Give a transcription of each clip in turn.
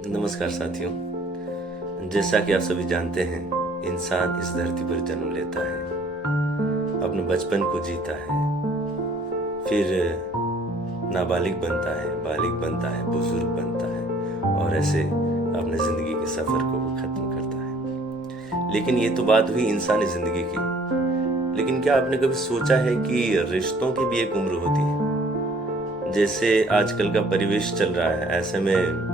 नमस्कार साथियों। जैसा कि आप सभी जानते हैं, इंसान इस धरती पर जन्म लेता है, अपने बचपन को जीता है, फिर नाबालिग बनता है, बालिग बनता है, बुजुर्ग बनता है और ऐसे अपने जिंदगी के सफर को वो खत्म करता है। लेकिन ये तो बात हुई इंसानी जिंदगी की। लेकिन क्या आपने कभी सोचा है कि रिश्तों की भी एक उम्र होती है? जैसे आजकल का परिवेश चल रहा है, ऐसे में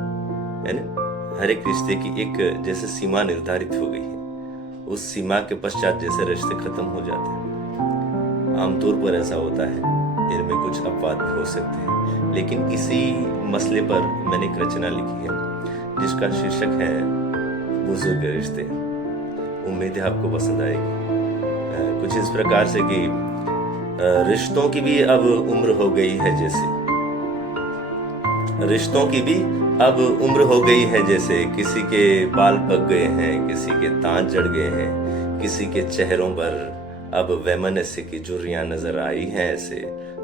हर एक रिश्ते की एक जैसे सीमा निर्धारित हो गई है। उस सीमा के पश्चात जैसे रिश्ते खत्म हो जाते हैं। आमतौर पर ऐसा होता है, इनमें कुछ अपवाद भी हो सकते हैं। लेकिन इसी मसले पर मैंने एक रचना लिखी है जिसका शीर्षक है बुजुर्ग रिश्ते। उम्मीद है आपको पसंद आएगी। कुछ इस प्रकार से कि रिश्तों की भी अब उम्र हो गई है जैसे, रिश्तों की भी अब उम्र हो गई है जैसे, किसी के बाल पक गए हैं, किसी के दांत जड़ गए हैं, किसी के चेहरों पर अब वैमनस्य की झुर्रियां नजर आई हैं। ऐसे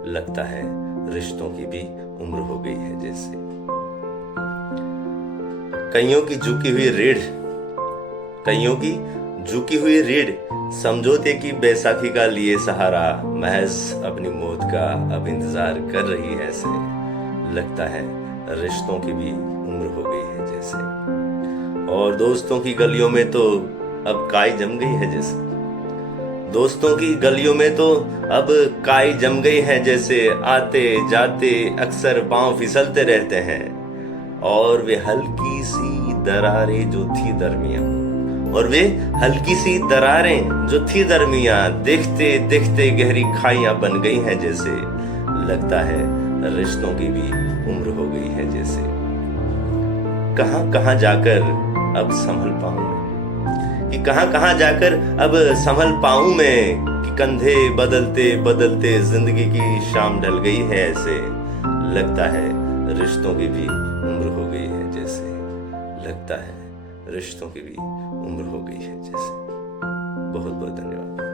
लगता है रिश्तों की भी उम्र हो गई है जैसे। कईयों की झुकी हुई रीढ़, कईयों की झुकी हुई रीढ़ समझौते की बैसाखी का लिए सहारा, महज अपनी मौत का अब इंतजार कर रही है। ऐसे लगता है रिश्तों की भी उम्र हो गई है जैसे। और दोस्तों की गलियों में तो अब काई जम गई है जैसे, दोस्तों की गलियों में तो अब काई जम गई है जैसे। आते जाते अक्सर पांव फिसलते रहते हैं और वे हल्की सी दरारें जो थी दरमियां, और वे हल्की सी दरारें जो थी दरमियां, देखते देखते गहरी खाइयां बन गई हैं जैसे। लगता है रिश्तों की भी उम्र हो गई है जैसे। कहां कहां जाकर अब संभल पाऊं मैं, कि कहां कहां जाकर अब संभल पाऊं मैं, कि कंधे बदलते बदलते जिंदगी की शाम ढल गई है ऐसे। लगता है रिश्तों की भी उम्र हो गई है जैसे। लगता है रिश्तों की भी उम्र हो गई है जैसे। बहुत बहुत धन्यवाद।